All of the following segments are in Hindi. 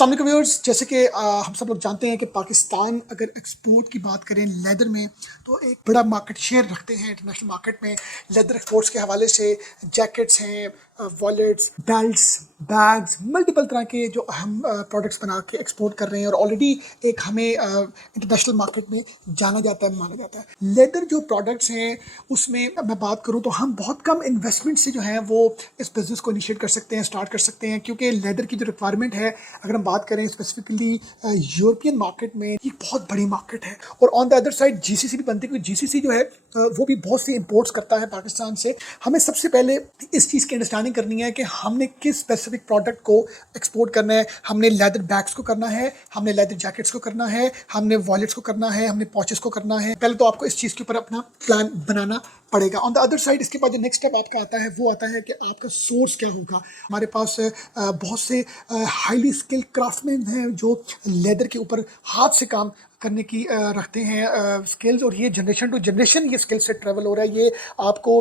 अस्सलाम वालेकुम व्यूअर्स। जैसे कि हम सब लोग जानते हैं कि पाकिस्तान अगर एक्सपोर्ट की बात करें लेदर में तो एक बड़ा मार्केट शेयर रखते हैं इंटरनेशनल मार्केट में। लेदर एक्सपोर्ट्स के हवाले से जैकेट्स हैं, वॉलेट्स, बेल्ट्स, बैग्स, मल्टीपल तरह के जो हम प्रोडक्ट्स बना के एक्सपोर्ट कर रहे हैं और ऑलरेडी एक हमें इंटरनेशनल मार्केट में जाना जाता है, माना जाता है। लेदर जो प्रोडक्ट्स हैं उसमें मैं बात करूँ तो हम बहुत कम इन्वेस्टमेंट से जो है वो इस बिज़नेस को इनिशिएट कर सकते हैं, स्टार्ट कर सकते हैं, क्योंकि लेदर की जो रिक्वायरमेंट है अगर हम बात करें स्पेसिफिकली यूरोपियन मार्केट में, ये बहुत बड़ी मार्केट है। और on the other side GCC भी बनती है, क्योंकि जीसीसी जो है वो भी बहुत सी इंपोर्ट्स करता है पाकिस्तान से। हमें सबसे पहले इस चीज़ की अंडरस्टैंडिंग करनी है कि हमने किस स्पेसिफिक प्रोडक्ट को एक्सपोर्ट करना है। हमने लेदर बैग्स को करना है, हमने लेदर जैकेट्स को करना है, हमने वॉलेट्स को करना है, हमने पॉचेस को करना है। पहले तो आपको इस चीज़ के ऊपर अपना प्लान बनाना पड़ेगा। ऑन द अदर साइड इसके बाद जो नेक्स्ट स्टेप आपका आता है वो आता है कि आपका सोर्स क्या होगा। हमारे पास बहुत से हाईली स्किल्ड क्राफ्टमैन हैं जो लेदर के ऊपर हाथ से काम करने की रखते हैं स्किल्स, और ये जनरेशन टू जनरेशन ये स्किल से ट्रेवल हो रहा है। ये आपको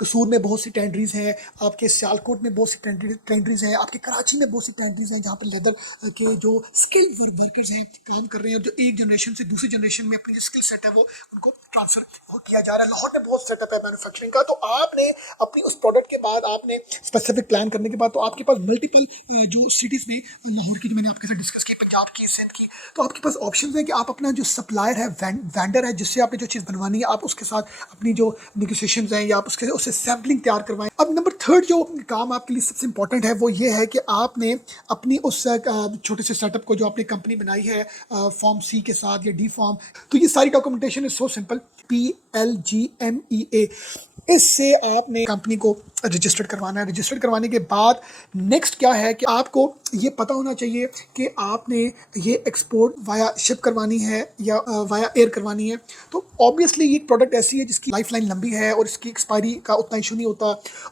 कसूर में बहुत सी टेंडरीज हैं, आपके सियालकोट में बहुत सी टेंडरीज हैं, आपके कराची में बहुत सी टेंडरीज हैं जहाँ पर लेदर के जो स्किल्ड वर्कर्स हैं काम कर रहे हैं, और जो एक जनरेशन से दूसरी जनरेशन में अपनी जो स्किल सेट है वो उनको ट्रांसफर किया जा रहा है। लाहौर में बहुत सेटअप है मैन्युफैक्चरिंग का। तो आपने अपनी उस प्रोडक्ट के बाद आपने स्पेसिफिक प्लान करने के बाद तो आपके पास मल्टीपल जो सिटीज़ में, लाहौर की जो मैंने आपके साथ डिस्कस की, पंजाब की, सिंध की, तो आपके पास ऑप्शन है कि आप अपना जो सप्लायर है, वेंडर है, जिससे आपने जो चीज़ बनवानी है, आप उसके साथ अपनी जो नेगोशिएशंस हैं या आप उससे सैम्पलिंग तैयार करवाएं। अब नंबर थर्ड जो काम आपके लिए सबसे इंपॉर्टेंट है वो ये है कि आपने अपनी उस छोटे से सेटअप को जो आपने कंपनी बनाई है फॉर्म सी के साथ या डी फॉर्म, तो ये सारी documentation is so simple. PLGMEA, इससे आपने कंपनी को रजिस्टर्ड करवाना है। रजिस्टर्ड करवाने के बाद नेक्स्ट क्या है कि आपको ये पता होना चाहिए कि आपने ये एक्सपोर्ट वाया शिप करवानी है या वाया एयर करवानी है। तो ऑब्वियसली ये प्रोडक्ट ऐसी है जिसकी लाइफ लाइन लंबी है और इसकी एक्सपायरी का उतना इशू नहीं होता,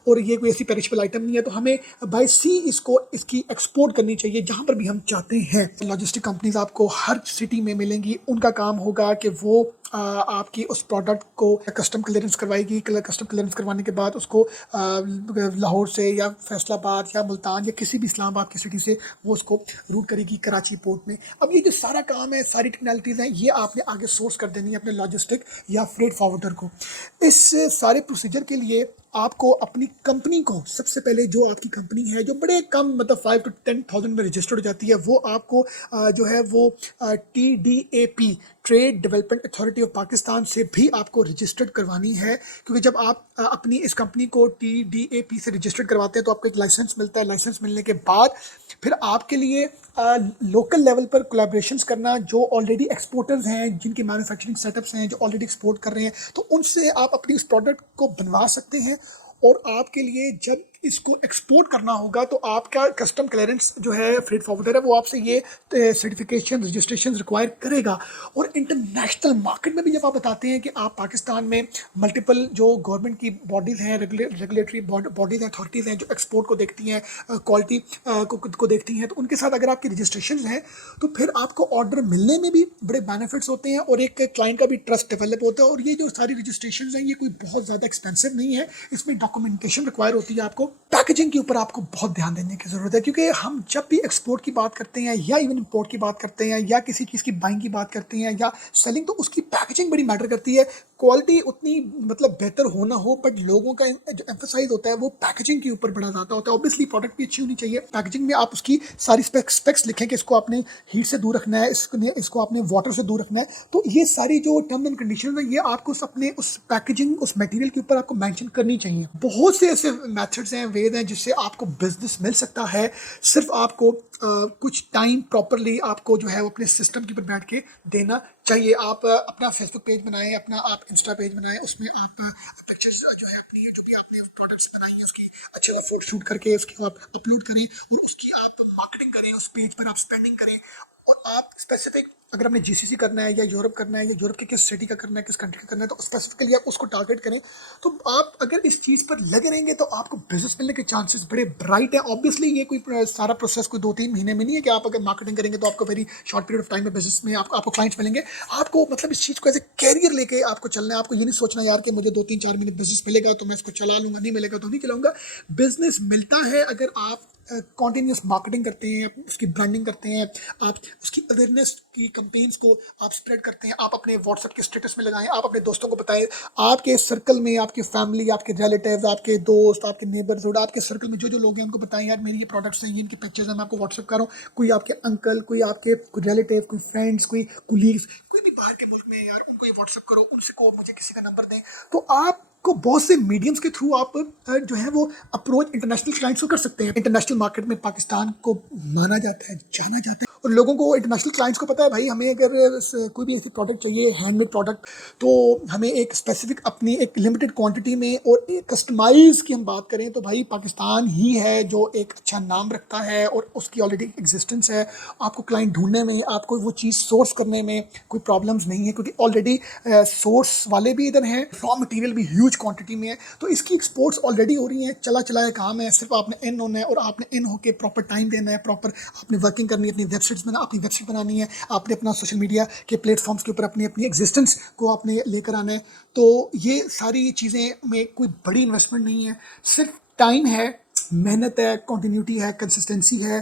और ये कोई ऐसी पेरिशेबल आइटम नहीं है, तो हमें बाय सी इसकी एक्सपोर्ट करनी चाहिए जहाँ पर भी हम चाहते हैं। लॉजिस्टिक कंपनीज आपको हर सिटी में मिलेंगी। उनका काम होगा कि वो आपकी उस प्रोडक्ट को कस्टम क्लियरेंस करवाएगी। कस्टम क्लियरेंस करवाने के बाद उसको लाहौर से या फैसलाबाद या मुल्तान या किसी भी इस्लामाबाद की सिटी से वो उसको रूट करेगी कराची पोर्ट में। अब ये जो सारा काम है, सारी टेक्निकलिटीज़ हैं, ये आपने आगे सोर्स कर देनी है अपने लॉजिस्टिक या फ्रेट फॉरवर्डर को। इस सारे प्रोसीजर के लिए आपको अपनी कंपनी को सबसे पहले, जो आपकी कंपनी है जो बड़े कम मतलब 5 to 10,000 में रजिस्टर्ड हो जाती है, वो आपको जो है वो TDAP, trade development authority of Pakistan से भी आपको रजिस्टर्ड करवानी है। क्योंकि जब आप अपनी इस कंपनी को TDAP से रजिस्टर्ड करवाते हैं तो आपको एक लाइसेंस मिलता है। लाइसेंस मिलने के बाद फिर आपके लिए लोकल लेवल पर कोलैबोरेशंस करना, जो ऑलरेडी एक्सपोर्टर्स हैं, जिनके मैन्युफैक्चरिंग सेटअप्स हैं, जो ऑलरेडी एक्सपोर्ट कर रहे हैं, तो उनसे आप अपनी उस प्रोडक्ट को बनवा सकते हैं। और आपके लिए जब इसको एक्सपोर्ट करना होगा तो आपका कस्टम क्लियरेंस जो है फ्रेट फॉरवर्डर है वो आपसे ये सर्टिफिकेशन रजिस्ट्रेशन रिक्वायर करेगा। और इंटरनेशनल मार्केट में भी जब आप बताते हैं कि आप पाकिस्तान में मल्टीपल जो गवर्नमेंट की बॉडीज़ हैं, रेगुलेटरी बॉडीज़ हैं, अथॉरिटीज़ हैं, जो एक्सपोर्ट को देखती हैं, क्वालिटी को देखती हैं, तो उनके साथ अगर आपकी रजिस्ट्रेशन है तो फिर आपको ऑर्डर मिलने में भी बड़े बेनिफिट्स होते हैं और एक क्लाइंट का भी ट्रस्ट डेवलप होता है। और ये जो सारी रजिस्ट्रेशन हैं ये कोई बहुत ज़्यादा एक्सपेंसिव नहीं है। इसमें डॉक्यूमेंटेशन रिक्वायर होती है। आपको पैकेजिंग के ऊपर आपको बहुत ध्यान देने की ज़रूरत है, क्योंकि हम जब भी एक्सपोर्ट की बात करते हैं या इवन इंपोर्ट की बात करते हैं या किसी चीज़ की बाइंग की बात करते हैं या सेलिंग, तो उसकी पैकेजिंग बड़ी मैटर करती है। क्वालिटी उतनी मतलब बेहतर हो ना हो, बट लोगों का जो एम्फसाइज होता है वो पैकेजिंग के ऊपर बड़ा ज़्यादा होता है। ऑब्वियसली प्रोडक्ट भी अच्छी होनी चाहिए। पैकेजिंग में आप उसकी सारी स्पेक्स लिखें कि इसको आपने हीट से दूर रखना है, इसको आपने वाटर से दूर रखना है। तो ये सारी जो टर्म्स एंड कंडीशन है ये आपको अपने उस पैकेजिंग, उस मटेरियल के ऊपर आपको मेंशन करनी चाहिए। बहुत से ऐसे मेथड्स हैं, वेद हैं, जिससे आपको बिजनेस मिल सकता है। सिर्फ आपको कुछ टाइम प्रॉपरली आपको जो है वो अपने सिस्टम के ऊपर बैठ के देना चाहिए। आप अपना फेसबुक पेज बनाएं, अपना आप इंस्टा पेज बनाएं, उसमें आप पिक्चर्स जो है अपनी जो भी आपने प्रोडक्ट्स बनाई है उसकी अच्छे से फोटो शूट करके उसकी आप अपलोड करें और उसकी आप मार्केटिंग करें, उस पेज पर आप स्पेंडिंग करें। और आप स्पेसिफिक, अगर हमने GCC करना है या यूरोप करना है या यूरोप के किस सिटी का करना है, किस कंट्री का करना है, तो स्पेसिफिकली आप उसको टारगेट करें। तो आप अगर इस चीज़ पर लगे रहेंगे तो आपको बिजनेस मिलने के चांसेस बड़े ब्राइट हैं। ऑब्वियसली ये कोई सारा प्रोसेस कोई 2-3 महीने में नहीं है कि आप अगर मार्केटिंग करेंगे तो आपको very short period of time में बिजनेस में आपको क्लाइंट्स मिलेंगे। आपको मतलब इस चीज़ को एज ए कैरियर लेके आपको चलना है। आपको ये नहीं सोचना यार कि मुझे 2-3-4 महीने बिजनेस मिलेगा तो मैं इसको चला लूँगा, नहीं मिलेगा तो नहीं चलाऊँगा। बिजनेस मिलता है अगर आप कॉन्टीन्यूस मार्केटिंग करते हैं, उसकी ब्रांडिंग करते हैं, आप उसकी अवेयरनेस की कैंपेन्स को आप स्प्रेड करते हैं, आप अपने व्हाट्सएप के स्टेटस में लगाएं, आप अपने दोस्तों को बताएं, आपके सर्कल में, आपके फैमिली, आपके रिलेटिव्स, आपके दोस्त, आपके नेबर्स, आपके सर्कल में जो जो लोग हैं उनको बताएं यार मेरी ये प्रोडक्ट्स हैं, ये इनके पिक्चर्स हैं, मैं आपको व्हाट्सएप कर रहा हूँ। कोई आपके अंकल, कोई आपके कोई रिलेटिव, कोई फ्रेंड्स, कोई कुलीग्स, कोई भी बाहर के मुल्क में है यार, उनको ये व्हाट्सएप करो, उनसे को मुझे किसी का नंबर दें। तो आपको बहुत से मीडियम्स के थ्रू आप जो है वो अप्रोच इंटरनेशनल क्लाइंट्स को कर सकते हैं। इंटरनेशनल मार्केट में पाकिस्तान को माना जाता है, जाना जाता है, और लोगों को, इंटरनेशनल क्लाइंट्स को पता है भाई हमें अगर कोई भी ऐसी प्रोडक्ट चाहिए, हैंडमेड प्रोडक्ट, तो हमें एक स्पेसिफिक अपनी एक लिमिटेड क्वांटिटी में और एक कस्टमाइज की हम बात करें तो भाई पाकिस्तान ही है जो एक अच्छा नाम रखता है और उसकी ऑलरेडी एग्जिस्टेंस है। आपको क्लाइंट ढूंढने में, आपको वो चीज़ सोर्स करने में कोई प्रॉब्लम्स नहीं है, क्योंकि ऑलरेडी सोर्स वाले भी इधर हैं, रॉ मटेरियल भी ह्यूज क्वांटिटी में है, तो इसकी एक्सपोर्ट्स ऑलरेडी हो रही हैं। चला चलाया काम है, सिर्फ आपने इन होना है और आपने इन होकर प्रॉपर टाइम देना है, प्रॉपर आपने वर्किंग करनी है, अपनी वेबसाइट्स में अपनी वेबसाइट बनानी है, आपने अपना सोशल मीडिया के प्लेटफॉर्म्स के ऊपर अपनी अपनी एग्जिस्टेंस को आपने लेकर आना है। तो ये सारी चीज़ें में कोई बड़ी इन्वेस्टमेंट नहीं है, सिर्फ टाइम है, मेहनत है, कंटिन्यूटी है, कंसिस्टेंसी है,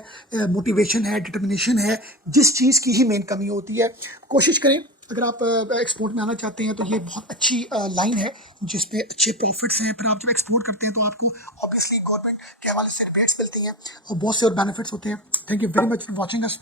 मोटिवेशन है, डिटर्मिनेशन है, जिस चीज़ की ही मेन कमी होती है। कोशिश करें, अगर आप एक्सपोर्ट में आना चाहते हैं तो ये बहुत अच्छी लाइन है जिस पे अच्छे प्रॉफिट्स हैं। फिर आप जब एक्सपोर्ट करते हैं तो आपको ऑब्वियसली गवर्नमेंट के हवाले से रिबेट्स मिलती हैं और बहुत से और बेनिफिट्स होते हैं। Thank you very much for watching us.